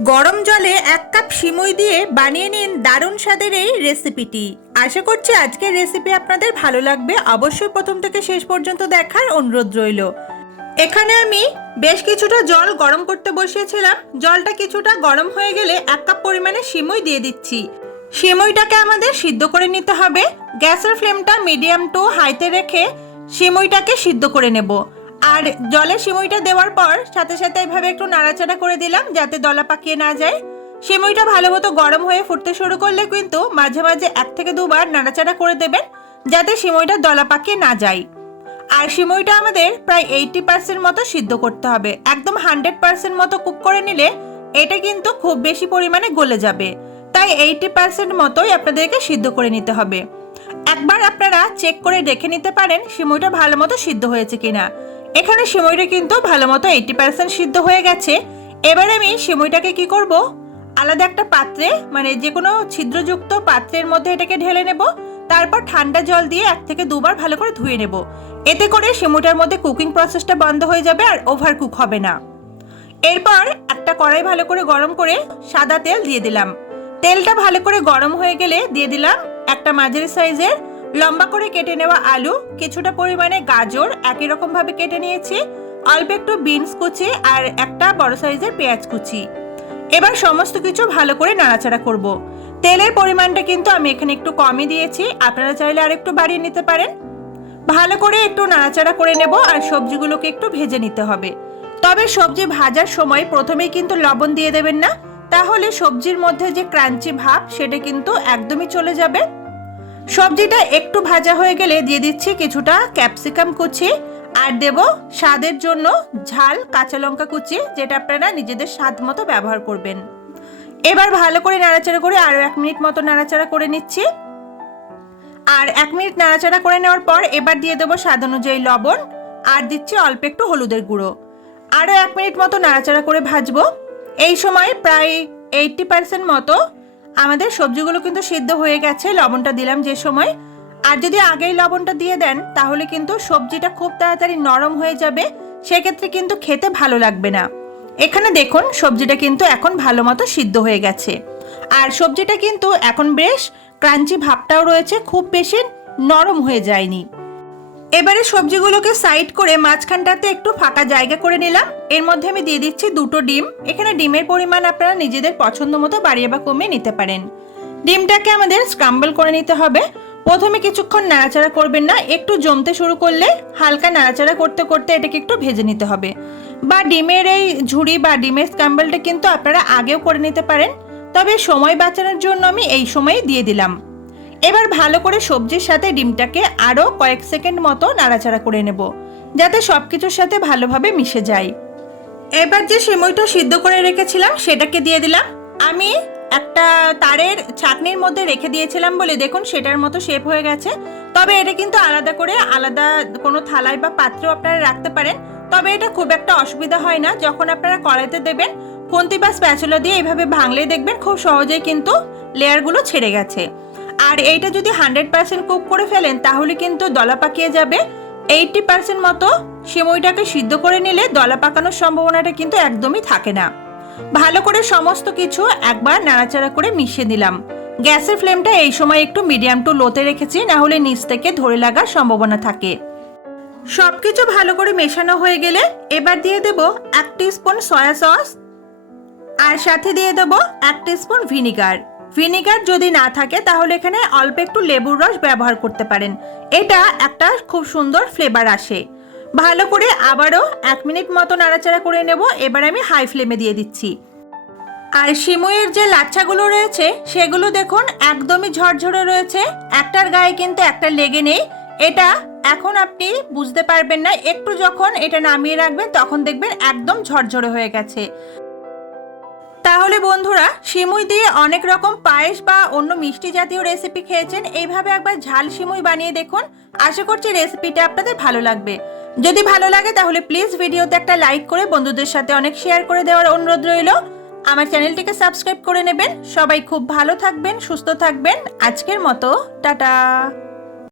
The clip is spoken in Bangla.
গরম জলে এক কাপ সিমুই দিয়ে বানিয়ে নিন দারুণ স্বাদের এই রেসিপিটি। আশা করছি আজকের রেসিপি আপনাদের ভালো লাগবে। অবশ্যই প্রথম থেকে শেষ পর্যন্ত দেখার অনুরোধ রইল। এখানে আমি বেশ কিছুটা জল গরম করতে বসিয়েছিলাম। জলটা কিছুটা গরম হয়ে গেলে এক কাপ পরিমাণে সিমুই দিয়ে দিচ্ছি। সিমুইটাকে আমাদের সিদ্ধ করে নিতে হবে। গ্যাসের ফ্লেমটা মিডিয়াম টু হাইতে রেখে সিমুইটাকে সিদ্ধ করে নেব। আর জলে সিমুইটা দেওয়ার পর সাথে সাথে এভাবে একটু নাড়াচাড়া করে দিলাম যাতে দলা পাকিয়ে না যায়। সিমুইটা ভালো মতো গরম হয়ে ফুটতে শুরু করলে কিন্তু মাঝে মাঝে এক থেকে দুবার নাড়াচাড়া করে দেবেন যাতে সিমুইটা দলা পাকিয়ে না যায়। আর সিমুইটা আমাদের প্রায় এইটি পার্সেন্ট মতো সিদ্ধ করতে হবে। একদম হান্ড্রেড পার্সেন্ট মতো কুক করে নিলে এটা কিন্তু খুব বেশি পরিমাণে গলে যাবে। তাই এইটি পার্সেন্ট মতোই আপনাদেরকে সিদ্ধ করে নিতে হবে। একবার আপনারা চেক করে দেখে নিতে পারেন সিমুইটা ভালো মতো সিদ্ধ হয়েছে কিনা। এখানে সিমুইটা কিন্তু ভালো মতো এইটি পার্সেন্ট সিদ্ধ হয়ে গেছে। এবার আমি সিমুইটাকে কি করব? আলাদা একটা পাত্রে মানে যে কোনো ছিদ্রযুক্ত পাত্রের মধ্যে এটাকে ঢেলে নেব। তারপর ঠান্ডা জল দিয়ে এক থেকে দুবার ভালো করে ধুয়ে নেব। এতে করে সিমুটার মধ্যে কুকিং প্রসেসটা বন্ধ হয়ে যাবে আর ওভার কুক হবে না। এরপর একটা কড়াই ভালো করে গরম করে সাদা তেল দিয়ে দিলাম। তেলটা ভালো করে গরম হয়ে গেলে দিয়ে দিলাম একটা মাঝারি সাইজের লম্বা করে কেটে নেওয়া আলু, কিছুটা পরিমাণে গাজর, একই রকম ভাবে কেটে নিয়েছি, অল্প একটু বিনস কুচি আর একটা বড় সাইজের পেঁয়াজ কুচি। এবার সমস্ত কিছু ভালো করে নাড়াচাড়া করব। তেলের পরিমাণটা কিন্তু আমি এখানে একটু কমই দিয়েছি, আপনারা চাইলে আর একটু বাড়িয়ে নিতে পারেন। ভালো করে একটু নাড়াচাড়া করে নেব আর সবজিগুলোকে একটু ভেজে নিতে হবে। তবে সবজি ভাজার সময় প্রথমেই কিন্তু লবণ দিয়ে দেবেন না, তাহলে সবজির মধ্যে যে ক্রাঞ্চি ভাব, সেটা কিন্তু একদমই চলে যাবে। সবজিটা একটু ভাজা হয়ে গেলে দিয়ে দিচ্ছি কিছুটা ক্যাপসিকাম কুচি। আর দেব স্বাদের জন্য ঝাল কাঁচা লঙ্কা কুচি, যেটা আপনারা নিজেদের স্বাদ মতো ব্যবহার করবেন। এবার ভালো করে নাড়াচাড়া করে আরও এক মিনিট মতো নাড়াচাড়া করে নিচ্ছি। আর এক মিনিট নাড়াচাড়া করে নেওয়ার পর এবার দিয়ে দেবো স্বাদ অনুযায়ী লবণ। আর দিচ্ছি অল্প একটু হলুদের গুঁড়ো। আরও এক মিনিট মতো নাড়াচাড়া করে ভাজবো। এই সময় প্রায় এইটটি পার্সেন্ট মতো আমাদের সবজিগুলো কিন্তু সিদ্ধ হয়ে গেছে, লবণটা দিলাম যে সময়। আর যদি আগেই লবণটা দিয়ে দেন, তাহলে কিন্তু সবজিটা খুব তাড়াতাড়ি নরম হয়ে যাবে, সেক্ষেত্রে কিন্তু খেতে ভালো লাগবে না। এখানে দেখুন, সবজিটা কিন্তু এখন ভালো মতো সিদ্ধ হয়ে গেছে। আর সবজিটা কিন্তু এখন বেশ ক্রাঞ্চি ভাবটাও রয়েছে, খুব বেশি নরম হয়ে যায়নি। এবারে সবজিগুলোকে সাইড করে মাঝখানটাতে একটু ফাঁকা জায়গা করে নিলাম। এর মধ্যে আমি দিয়ে দিচ্ছি দুটো ডিম। এখানে ডিমের পরিমাণ আপনারা নিজেদের পছন্দ মতো বাড়িয়ে বা কমিয়ে নিতে পারেন। ডিমটাকে আমাদের স্ক্রাম্বল করে নিতে হবে। প্রথমে কিছুক্ষণ নাড়াচাড়া করবেন না। একটু জমতে শুরু করলে হালকা নাড়াচাড়া করতে করতে এটাকে একটু ভেজে নিতে হবে। বা ডিমের এই ঝুড়ি বা ডিমের স্ক্রাম্বলটা কিন্তু আপনারা আগেও করে নিতে পারেন। তবে সময় বাঁচানোর জন্য আমি এই সময় দিয়ে দিলাম। এবার ভালো করে সবজির সাথে ডিমটাকে আরও কয়েক সেকেন্ড মতো নাড়াচাড়া করে নেব, যাতে সব কিছুর সাথে ভালোভাবে মিশে যায়। এবার যে সিমইটা সিদ্ধ করে রেখেছিলাম, সেটাকে দিয়ে দিলাম। আমি একটা তারের ছাকনির মধ্যে রেখে দিয়েছিলাম বলে দেখুন সেটার মতো শেপ হয়ে গেছে। তবে এটা কিন্তু আলাদা করে আলাদা কোনো থালায় বা পাত্রেও আপনারা রাখতে পারেন। তবে এটা খুব একটা অসুবিধা হয় না, যখন আপনারা কড়াইতে দেবেন, খুন্তি বা স্প্যাচুলা দিয়ে এইভাবে ভাঙলে দেখবেন খুব সহজেই কিন্তু লেয়ারগুলো ছেড়ে গেছে। আর এইটা যদি হান্ড্রেড পার্সেন্ট কুক করে ফেলেন, তাহলে কিন্তু দলা পাকিয়ে যাবে। এইটটি পার্সেন্ট মতো সিমইটাকে সিদ্ধ করে নিলে দলা পাকানোর সম্ভাবনাটা কিন্তু একদমই থাকে না। ভালো করে সমস্ত কিছু একবার নাড়াচাড়া করে মিশিয়ে দিলাম গ্যাসের ফ্লেমটা এই সময় একটু মিডিয়াম টু লোতে রেখেছি, না হলে নিচ থেকে ধরে লাগার সম্ভাবনা থাকে। সবকিছু ভালো করে মেশানো হয়ে গেলে এবার দিয়ে দেব এক স্পুন সয়া সস আর সাথে দিয়ে দেব এক স্পুন ভিনিগার। ভিনিগার যদি না থাকে, তাহলে এখানে অল্প একটু লেবুর রস ব্যবহার করতে পারেন। এটা একটা খুব সুন্দর ফ্লেভার আসে। ভালো করে আবারও এক মিনিট মতো নাড়াচাড়া করে নেব। এবার আমি হাই ফ্লেমে দিয়ে দিচ্ছি। আর সিমুইয়ের যে লাচ্ছাগুলো রয়েছে, সেগুলো দেখুন একদমই ঝরঝরে রয়েছে। একটার গায়ে কিন্তু একটা লেগে নেই। এটা এখন আপনি বুঝতে পারবেন না। একটু যখন এটা নামিয়ে রাখবেন, তখন দেখবেন একদম ঝরঝরে হয়ে গেছে। তাহলে বন্ধুরা, সিমুই দিয়ে অনেক রকম পায়েস বা অন্য মিষ্টি জাতীয় রেসিপি খেয়েছেন, এইভাবে একবার ঝাল সিমুই বানিয়ে দেখুন। আশা করছি রেসিপিটা আপনাদের ভালো লাগবে। যদি ভালো লাগে তাহলে প্লিজ ভিডিওতে একটা লাইক করে বন্ধুদের সাথে অনেক শেয়ার করে দেওয়ার অনুরোধ রইল। আমার চ্যানেলটিকে সাবস্ক্রাইব করে নেবেন। সবাই খুব ভালো থাকবেন, সুস্থ থাকবেন। আজকের মতো, টাটা!